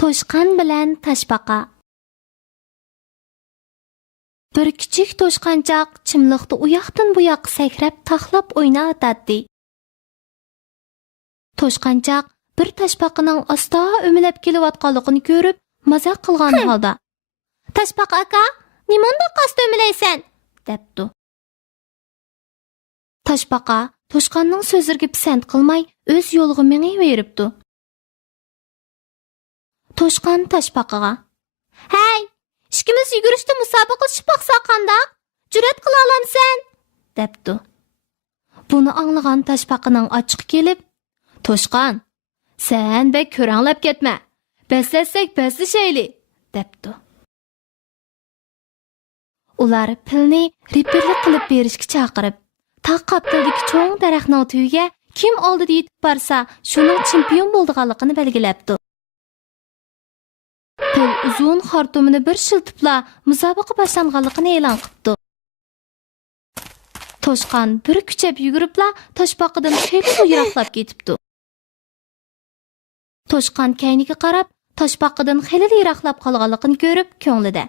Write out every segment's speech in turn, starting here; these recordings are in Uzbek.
Toshqan bilan Toshbaqa. Bir kichik toshqanchoq chimliqda u yoqdan bu yoqqa sakrab taxlab o'ynayotdi. Toshqanchoq bir toshbaqaning asta o'milab kelayotganligini ko'rib, mazoq qilgan holda: "Toshbaqa aka, nima unda qasd o'milaysan?" debdi. Toshbaqa toshqanning so'zlariga pisand qilmay, o'z yo'liga mengayveribdi. Toshqan Toshbaqaga: "Hey, ikkimiz yugurishda musobaqalashib baqsa qandaq? Jur'at qila olamsan?" debdi. Buni anglagan Toshbaqaning ochiq kelib: "Toshqan, sen bek ko'ranglab ketma. Baslasak baslashayli" debdi. Ular pilni reperlik qilib berishga chaqirib, taq qaptildagi cho'ng daraxtning tuyiga kim oldida yetib borsa, shuning chempion bo'lganligini belgilabdi. Pil uzun xartumini bir shiltibla musobaqa boshlanganligini e'lon qildi. Toshqan bir kuchab yuguribla Toshbaqadan xeyli yiroqlab ketibdi. Toshqan kayniga qarab, Toshbaqadan xeyli yiroqlab qolganligini ko'rib, ko'nglida: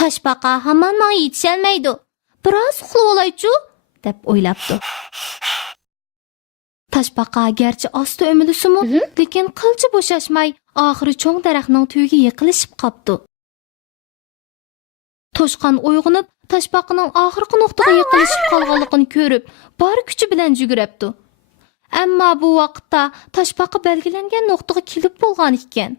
"Toshbaqa hamon menga yetisholmaydi. Biroz uxlab olaychu" deb o'ylabdi. Toshbaqa garchi osti o'milisimi, lekin qilchi bo'shashmay, oxiri cho'ng daraxtning tuyiga yiqilishib qopdi. Toshqan uyg'onib, Toshbaqaning oxirgi nuqtaga yiqilishib qolganligini ko'rib, bor kuchi bilan yuguribdi. Ammo bu vaqtda Toshbaqa belgilangan nuqtaga kelib bo'lgan ekan.